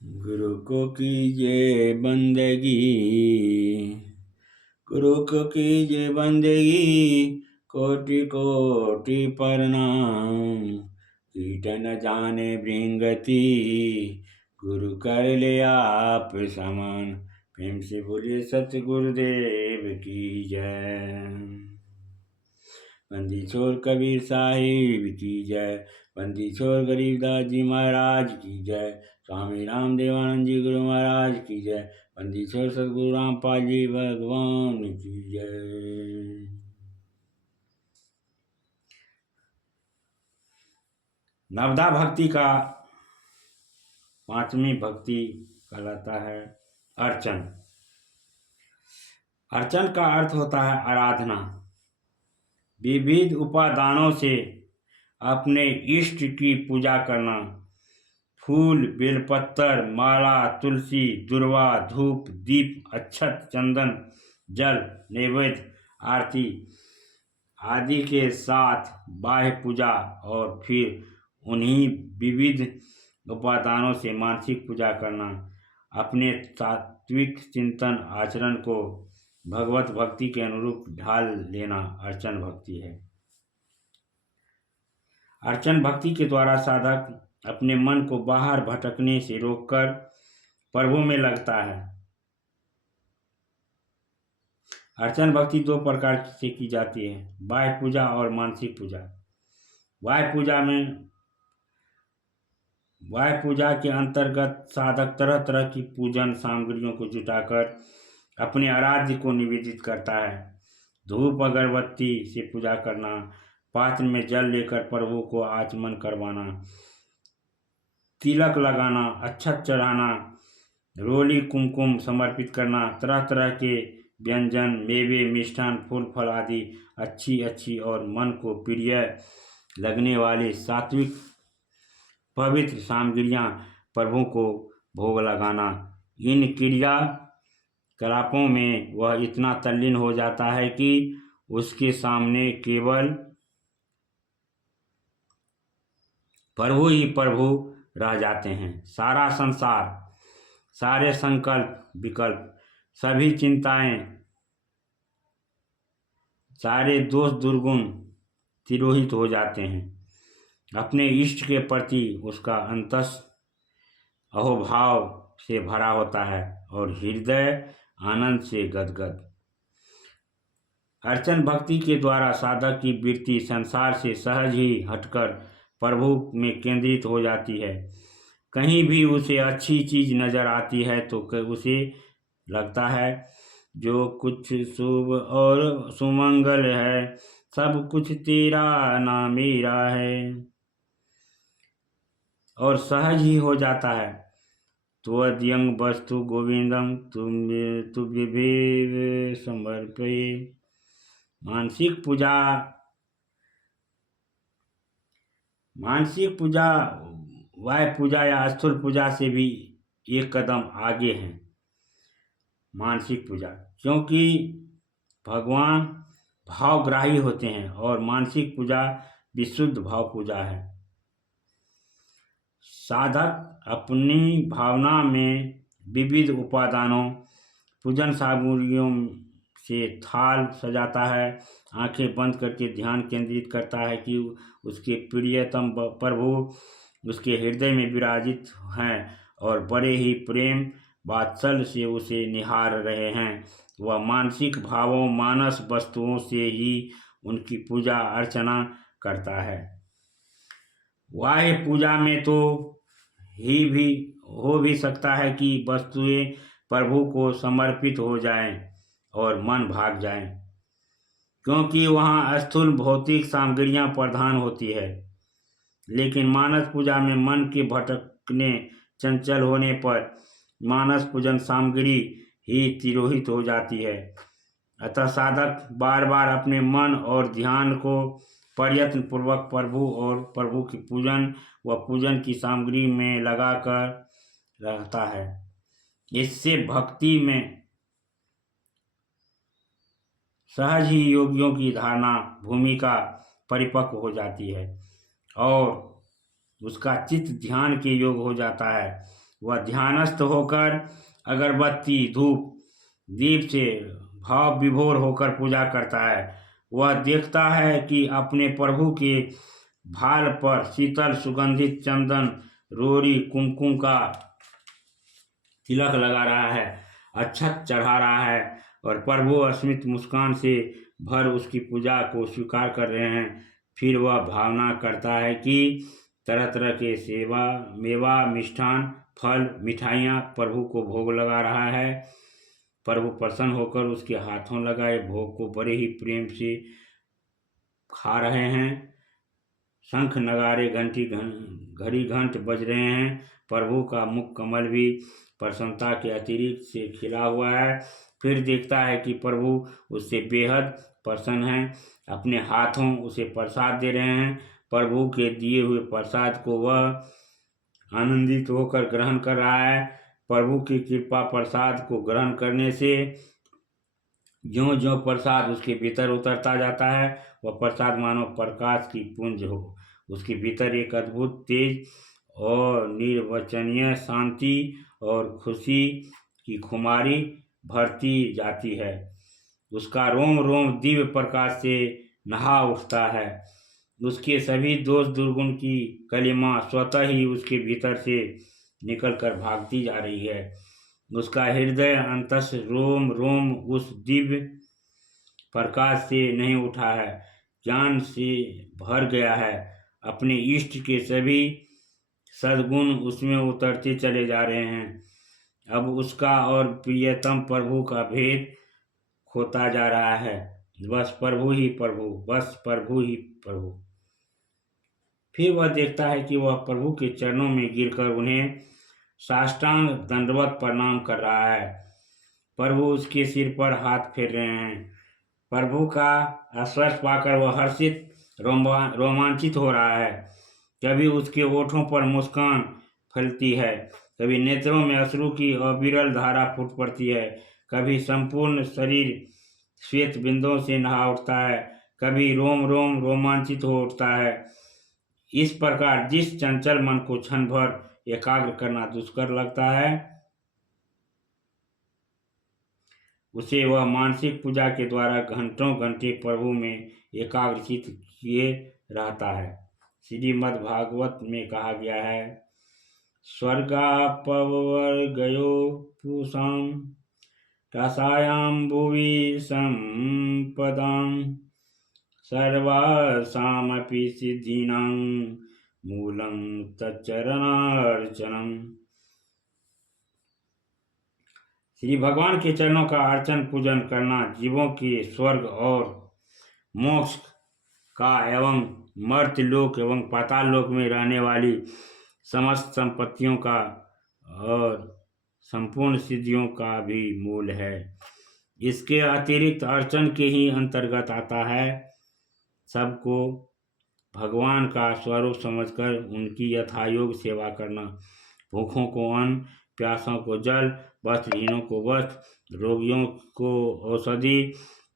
गुरु को कीजिए बंदगी, गुरु को कीजिए बंदगी, कोटि कोटि प्रणाम। कीट न जाने भृंगति, गुरु कर ले आप समान। प्रेम से बोलिए सतगुरुदेव की जय। बंदी छोर कबीर साहिब की जय। बंदी छोर गरीबदास जी महाराज की जय। स्वामी राम देवानंद जी गुरु महाराज की जय। बंदी छोर सतगुरु रामपाल जी भगवान की जय। नवदा भक्ति का पांचवी भक्ति कहलाता है अर्चन। अर्चन का अर्थ होता है आराधना। विविध उपादानों से अपने इष्ट की पूजा करना। फूल, बेलपत्र, माला, तुलसी, दुर्वा, धूप, दीप, अक्षत, चंदन, जल, नैवेद्य, आरती आदि के साथ बाह्य पूजा और फिर उन्हीं विविध उपादानों से मानसिक पूजा करना। अपने सात्विक चिंतन आचरण को भगवत भक्ति के अनुरूप ढाल लेना अर्चन भक्ति है। अर्चन भक्ति के द्वारा साधक अपने मन को बाहर भटकने से रोककर प्रभु में लगता है। अर्चन भक्ति दो प्रकार से की जाती है, बाह्य पूजा और मानसिक पूजा। बाह्य पूजा के अंतर्गत साधक तरह तरह की पूजन सामग्रियों को जुटाकर अपने आराध्य को निवेदित करता है। धूप अगरबत्ती से पूजा करना, पात्र में जल लेकर प्रभु को आचमन करवाना, तिलक लगाना, अक्षत चढ़ाना, रोली कुमकुम समर्पित करना, तरह तरह के व्यंजन, मेवे, मिष्ठान, फूल फल आदि अच्छी और मन को प्रिय लगने वाली सात्विक पवित्र सामग्रियां प्रभु को भोग लगाना। इन क्रिया कलापों में वह इतना तल्लीन हो जाता है कि उसके सामने केवल प्रभु ही प्रभु रह जाते हैं। सारा संसार, सारे संकल्प विकल्प, सभी चिंताएं, सारे दोष दुर्गुण तिरोहित हो जाते हैं। अपने इष्ट के प्रति उसका अंतस अहोभाव से भरा होता है और हृदय आनंद से गदगद। अर्चन भक्ति के द्वारा साधक की वृत्ति संसार से सहज ही हटकर प्रभु में केंद्रित हो जाती है। कहीं भी उसे अच्छी चीज नजर आती है तो उसे लगता है जो कुछ शुभ और सुमंगल है सब कुछ तेरा ना मेरा है, और सहज ही हो जाता है। त्वदयंग वस्तु गोविंदम तुभ्यमेव समर्पये। मानसिक पूजा वाय पूजा या स्थूल पूजा से भी एक कदम आगे है। मानसिक पूजा, क्योंकि भगवान भावग्राही होते हैं और मानसिक पूजा विशुद्ध भाव पूजा है। साधक अपनी भावना में विविध उपादानों पूजन सामग्रियों से थाल सजाता है। आंखें बंद करके ध्यान केंद्रित करता है कि उसके प्रियतम प्रभु उसके हृदय में विराजित हैं और बड़े ही प्रेम वात्सल्य से उसे निहार रहे हैं। वह मानसिक भावों मानस वस्तुओं से ही उनकी पूजा अर्चना करता है। बाह्य पूजा में तो हो भी सकता है कि वस्तुएं प्रभु को समर्पित हो जाएं और मन भाग जाए, क्योंकि वहाँ स्थूल भौतिक सामग्रियां प्रधान होती है। लेकिन मानस पूजा में मन के भटकने चंचल होने पर मानस पूजन सामग्री ही तिरोहित हो जाती है। अतः साधक बार बार अपने मन और ध्यान को प्रयत्न पूर्वक प्रभु और प्रभु की पूजन व पूजन की सामग्री में लगाकर रहता है। इससे भक्ति में सहज ही योगियों की धारणा भूमिका परिपक्व हो जाती है और उसका चित्त ध्यान के योग हो जाता है। वह ध्यानस्थ होकर अगरबत्ती धूप दीप से भाव विभोर होकर पूजा करता है। वह देखता है कि अपने प्रभु के भाल पर शीतल सुगंधित चंदन रोरी कुमकुम का तिलक लगा रहा है, अक्षत चढ़ा रहा है और प्रभु अस्मित मुस्कान से भर उसकी पूजा को स्वीकार कर रहे हैं। फिर वह भावना करता है कि तरह तरह के सेवा मेवा मिष्ठान फल मिठाइयाँ प्रभु को भोग लगा रहा है। प्रभु प्रसन्न होकर उसके हाथों लगाए भोग को बड़े ही प्रेम से खा रहे हैं। शंख नगारे घंटी घड़ी घंट बज रहे हैं। प्रभु का मुख कमल भी प्रसन्नता के अतिरिक्त से खिला हुआ है। फिर देखता है कि प्रभु उससे बेहद प्रसन्न हैं, अपने हाथों उसे प्रसाद दे रहे हैं। प्रभु के दिए हुए प्रसाद को वह आनंदित होकर ग्रहण कर रहा है। प्रभु की कृपा प्रसाद को ग्रहण करने से ज्यों ज्यों प्रसाद उसके भीतर उतरता जाता है, वह प्रसाद मानो प्रकाश की पुंज हो। उसके भीतर एक अद्भुत तेज और निर्वचनीय शांति और खुशी की खुमारी भरती जाती है। उसका रोम रोम दिव्य प्रकाश से नहा उठता है। उसके सभी दोष दुर्गुण की कलिमा स्वतः ही उसके भीतर से निकलकर भागती जा रही है। उसका हृदय अंतस रोम रोम उस दिव्य प्रकाश से नहीं उठा है, ज्ञान से भर गया है। अपने इष्ट के सभी सद्गुण उसमें उतरते चले जा रहे हैं। अब उसका और प्रियतम प्रभु का भेद खोता जा रहा है। बस प्रभु ही प्रभु, बस प्रभु ही प्रभु। फिर वह देखता है कि वह प्रभु के चरणों में गिरकर उन्हें साष्टांग दंडवत प्रणाम कर रहा है। प्रभु उसके सिर पर हाथ फेर रहे हैं। प्रभु का स्पर्श पाकर वह हर्षित रोमांचित हो रहा है। कभी उसके ओठों पर मुस्कान फैलती है, कभी नेत्रों में अश्रु की अविरल धारा फूट पड़ती है, कभी संपूर्ण शरीर श्वेत बिंदुओं से नहा उठता है, कभी रोम रोम रोमांचित हो उठता है। इस प्रकार जिस चंचल मन को क्षण भर एकाग्र करना दुष्कर लगता है, उसे वह मानसिक पूजा के द्वारा घंटों घंटे प्रभु में एकाग्रचित किए रहता है। श्रीमद् भागवत में कहा गया है, स्वर्गापवर्गयो पूषां रसायां भुवि संपदां सर्वासामपि सिद्धीनां मूलं तच्चरणार्चनम्। श्री भगवान के चरणों का अर्चन पूजन करना जीवों के स्वर्ग और मोक्ष का एवं मर्त्यलोक एवं पाताल लोक में रहने वाली समस्त संपत्तियों का और संपूर्ण सिद्धियों का भी मूल है। इसके अतिरिक्त अर्चन के ही अंतर्गत आता है सबको भगवान का स्वरूप समझकर उनकी यथायोग सेवा करना, भूखों को अन्न, प्यासों को जल, वस्त्रहीनों को वस्त्र, रोगियों को औषधि,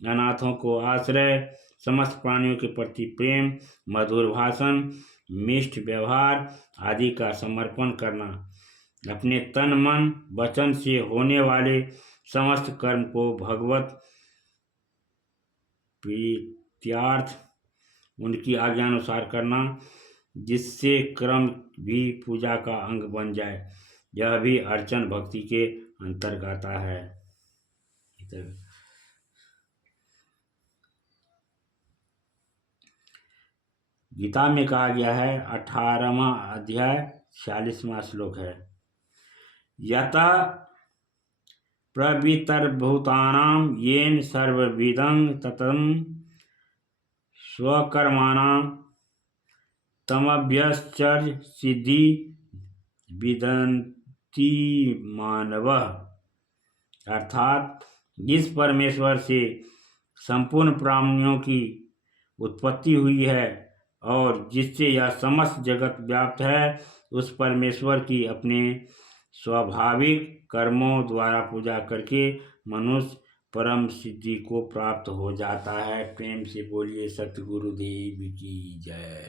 अनाथों को आश्रय, समस्त प्राणियों के प्रति प्रेम, मधुर भाषण, मिष्ट व्यवहार आदि का समर्पण करना, अपने तन मन वचन से होने वाले समस्त कर्म को भगवत प्रीत्यार्थ उनकी आज्ञानुसार करना, जिससे कर्म भी पूजा का अंग बन जाए, यह भी अर्चन भक्ति के अंतर्गत आता है। गीता में कहा गया है 18वां अध्याय 46वां श्लोक है, यथा प्रवितर्भूतानां येन सर्वविदं ततं स्वकर्माणां तमभ्यश्चर्य सिद्धि विदन्ति मानवः। अर्थात जिस परमेश्वर से संपूर्ण प्राणियों की उत्पत्ति हुई है और जिससे यह समस्त जगत व्याप्त है, उस परमेश्वर की अपने स्वाभाविक कर्मों द्वारा पूजा करके मनुष्य परम सिद्धि को प्राप्त हो जाता है। प्रेम से बोलिए सतगुरुदेव की जय।